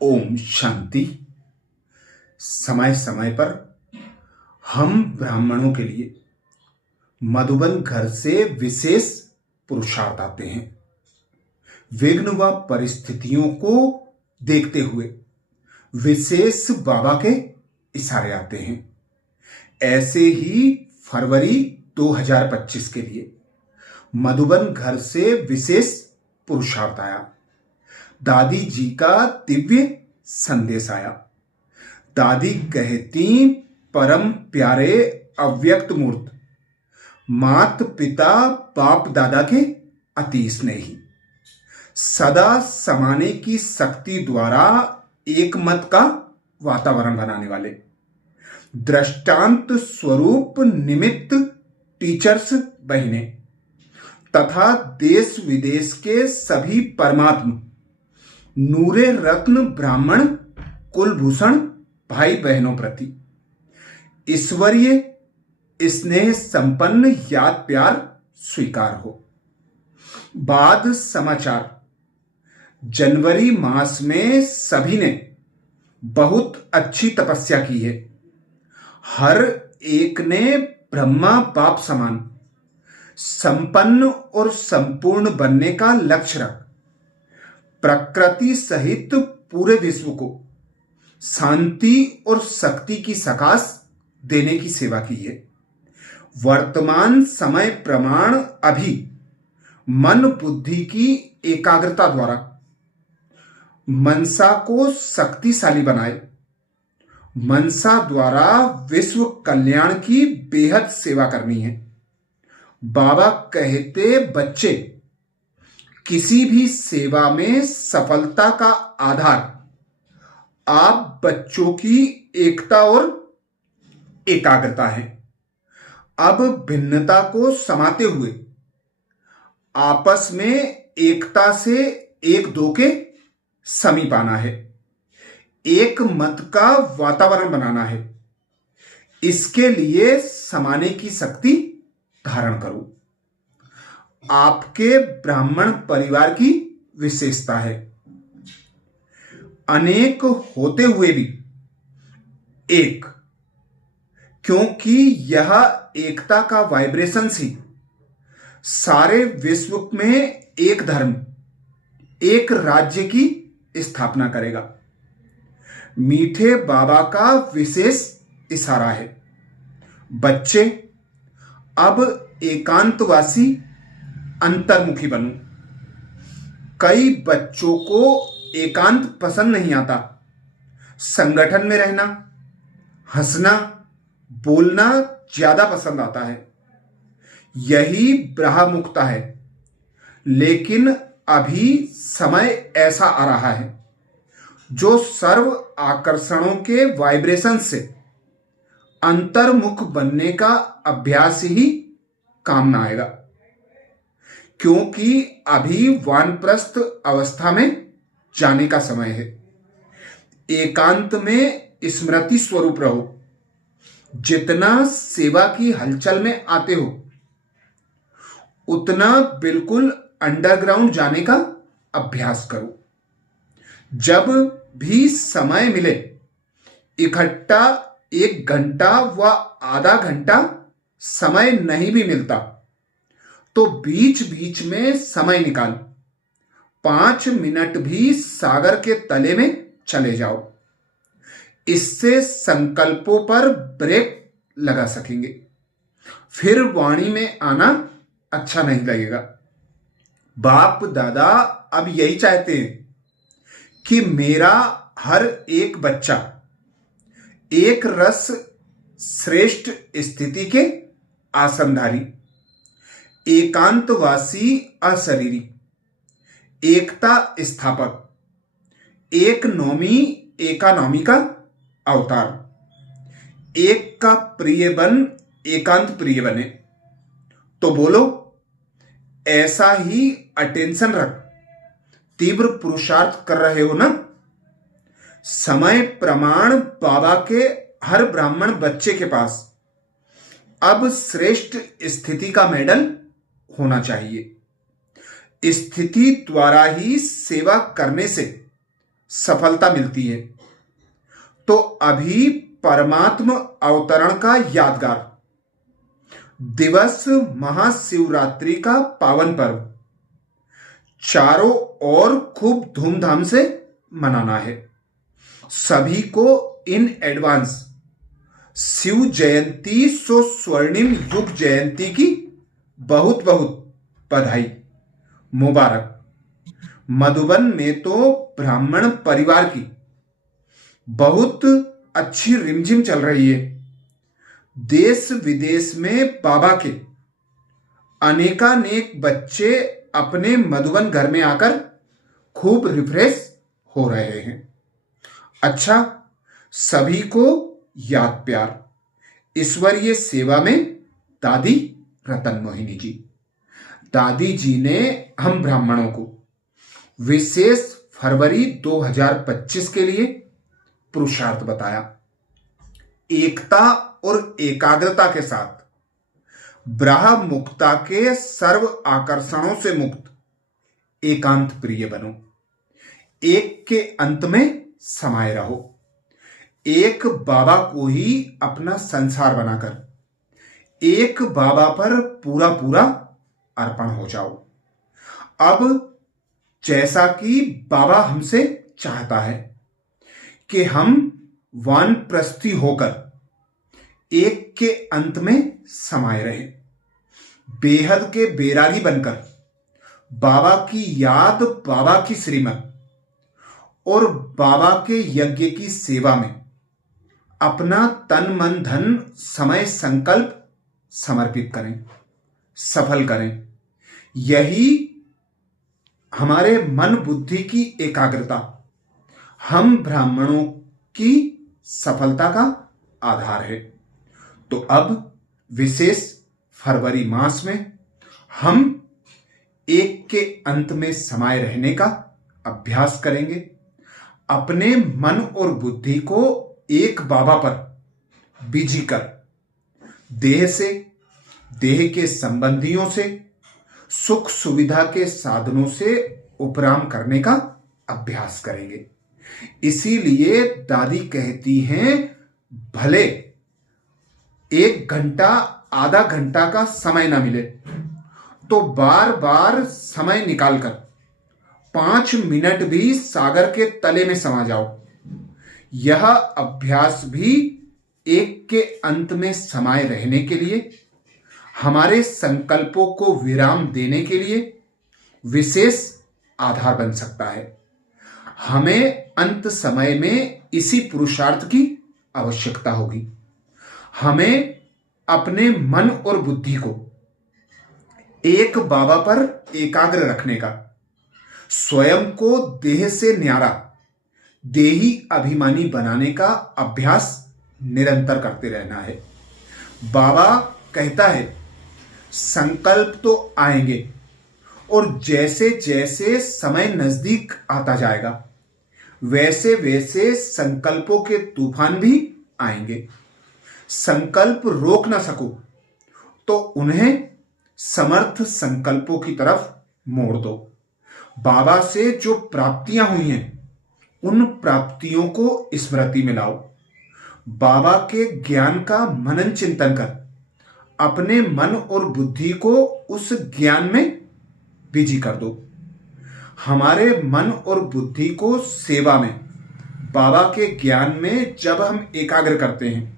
ओम शांति। समय समय पर हम ब्राह्मणों के लिए मधुबन घर से विशेष पुरुषार्थ आते हैं। विघ्न व परिस्थितियों को देखते हुए विशेष बाबा के इशारे आते हैं। ऐसे ही फरवरी 2025 के लिए मधुबन घर से विशेष पुरुषार्थ आया। दादी जी का दिव्य संदेश आया। दादी कहती, परम प्यारे अव्यक्त मूर्त, मात पिता बाप दादा के अति स्नेही, सदा समाने की शक्ति द्वारा एक मत का वातावरण बनाने वाले, दृष्टांत स्वरूप निमित्त टीचर्स बहिने तथा देश विदेश के सभी परमात्मा नूरे रत्न ब्राह्मण कुलभूषण भाई बहनों प्रति ईश्वरीय स्नेह संपन्न याद प्यार स्वीकार हो। बाद समाचार। जनवरी मास में सभी ने बहुत अच्छी तपस्या की है। हर एक ने ब्रह्मा बाप समान संपन्न और संपूर्ण बनने का लक्ष्य रख प्रकृति सहित पूरे विश्व को शांति और शक्ति की सकाश देने की सेवा की है। वर्तमान समय प्रमाण अभी मन बुद्धि की एकाग्रता द्वारा मनसा को शक्तिशाली बनाए। मनसा द्वारा विश्व कल्याण की बेहद सेवा करनी है। बाबा कहते, बच्चे, किसी भी सेवा में सफलता का आधार आप बच्चों की एकता और एकाग्रता है। अब भिन्नता को समाते हुए आपस में एकता से एक दो के समीप आना है। एक मत का वातावरण बनाना है। इसके लिए समाने की शक्ति धारण करो। आपके ब्राह्मण परिवार की विशेषता है। अनेक होते हुए भी एक, क्योंकि यह एकता का वाइब्रेशन ही सारे विश्व में एक धर्म एक राज्य की स्थापना करेगा। मीठे बाबा का विशेष इशारा है। बच्चे, अब एकांतवासी अंतर्मुखी बनो। कई बच्चों को एकांत पसंद नहीं आता। संगठन में रहना, हंसना, बोलना ज्यादा पसंद आता है। यही ब्रह्ममुक्ता है। लेकिन अभी समय ऐसा आ रहा है जो सर्व आकर्षणों के वाइब्रेशन से अंतर्मुख बनने का अभ्यास ही काम में आएगा। क्योंकि अभी वानप्रस्थ अवस्था में जाने का समय है। एकांत में स्मृति स्वरूप रहो। जितना सेवा की हलचल में आते हो उतना बिल्कुल अंडरग्राउंड जाने का अभ्यास करो। जब भी समय मिले इकट्ठा 1 घंटा व आधा घंटा समय नहीं भी मिलता तो बीच बीच में समय निकाल 5 मिनट भी सागर के तले में चले जाओ। इससे संकल्पों पर ब्रेक लगा सकेंगे। फिर वाणी में आना अच्छा नहीं लगेगा। बाप दादा अब यही चाहते हैं कि मेरा हर एक बच्चा एक रस श्रेष्ठ स्थिति के आसनधारी, एकांतवासी अशरीरी, एकता स्थापक, एक नौमी एकानौमी का अवतार, एक का प्रिय बन एकांत प्रिय बने। तो बोलो, ऐसा ही अटेंशन रख तीव्र पुरुषार्थ कर रहे हो ना? समय प्रमाण बाबा के हर ब्राह्मण बच्चे के पास अब श्रेष्ठ स्थिति का मेडल होना चाहिए। स्थिति द्वारा ही सेवा करने से सफलता मिलती है। तो अभी परमात्म अवतरण का यादगार दिवस, महाशिवरात्रि का पावन पर्व चारों ओर खूब धूमधाम से मनाना है। सभी को इन एडवांस शिव जयंती सो स्वर्णिम युग जयंती की बहुत बहुत बधाई, मुबारक। मधुबन में तो ब्राह्मण परिवार की बहुत अच्छी रिमझिम चल रही है। देश विदेश में बाबा के अनेकानेक बच्चे अपने मधुबन घर में आकर खूब रिफ्रेश हो रहे हैं। अच्छा, सभी को याद प्यार, ईश्वरीय सेवा में दादी रतन मोहिनी जी। दादी जी ने हम ब्राह्मणों को विशेष फरवरी 2025 के लिए पुरुषार्थ बताया। एकता और एकाग्रता के साथ ब्राह्म मुक्ता के सर्व आकर्षणों से मुक्त एकांत प्रिय बनो। एक के अंत में समाये रहो। एक बाबा को ही अपना संसार बनाकर एक बाबा पर पूरा पूरा अर्पण हो जाओ। अब जैसा कि बाबा हमसे चाहता है कि हम वानप्रस्थी होकर एक के अंत में समाये रहे, बेहद के बैरागी बनकर बाबा की याद, बाबा की श्रीमत और बाबा के यज्ञ की सेवा में अपना तन मन धन समय संकल्प समर्पित करें, सफल करें। यही हमारे मन बुद्धि की एकाग्रता हम ब्राह्मणों की सफलता का आधार है। तो अब विशेष फरवरी मास में हम एक के अंत में समाये रहने का अभ्यास करेंगे। अपने मन और बुद्धि को एक बाबा पर बिजी कर देह से, देह के संबंधियों से, सुख सुविधा के साधनों से उपराम करने का अभ्यास करेंगे। इसीलिए दादी कहती हैं, भले 1 घंटा आधा घंटा का समय ना मिले तो बार बार समय निकालकर 5 मिनट भी सागर के तले में समा जाओ। यह अभ्यास भी एक के अंत में समाये रहने के लिए, हमारे संकल्पों को विराम देने के लिए विशेष आधार बन सकता है। हमें अंत समय में इसी पुरुषार्थ की आवश्यकता होगी। हमें अपने मन और बुद्धि को एक बाबा पर एकाग्र रखने का, स्वयं को देह से न्यारा, देही अभिमानी बनाने का अभ्यास निरंतर करते रहना है। बाबा कहता है, संकल्प तो आएंगे और जैसे जैसे समय नजदीक आता जाएगा वैसे वैसे संकल्पों के तूफान भी आएंगे। संकल्प रोक ना सको तो उन्हें समर्थ संकल्पों की तरफ मोड़ दो। बाबा से जो प्राप्तियां हुई हैं उन प्राप्तियों को स्मृति में लाओ। बाबा के ज्ञान का मनन चिंतन कर अपने मन और बुद्धि को उस ज्ञान में बिजी कर दो। हमारे मन और बुद्धि को सेवा में, बाबा के ज्ञान में जब हम एकाग्र करते हैं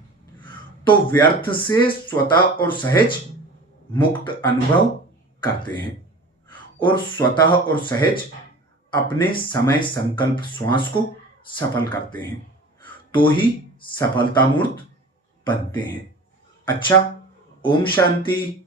तो व्यर्थ से स्वतः और सहज मुक्त अनुभव करते हैं और स्वतः और सहज अपने समय संकल्प श्वास को सफल करते हैं, तो ही सफलता मूर्त बनते हैं। अच्छा, ओम शांति।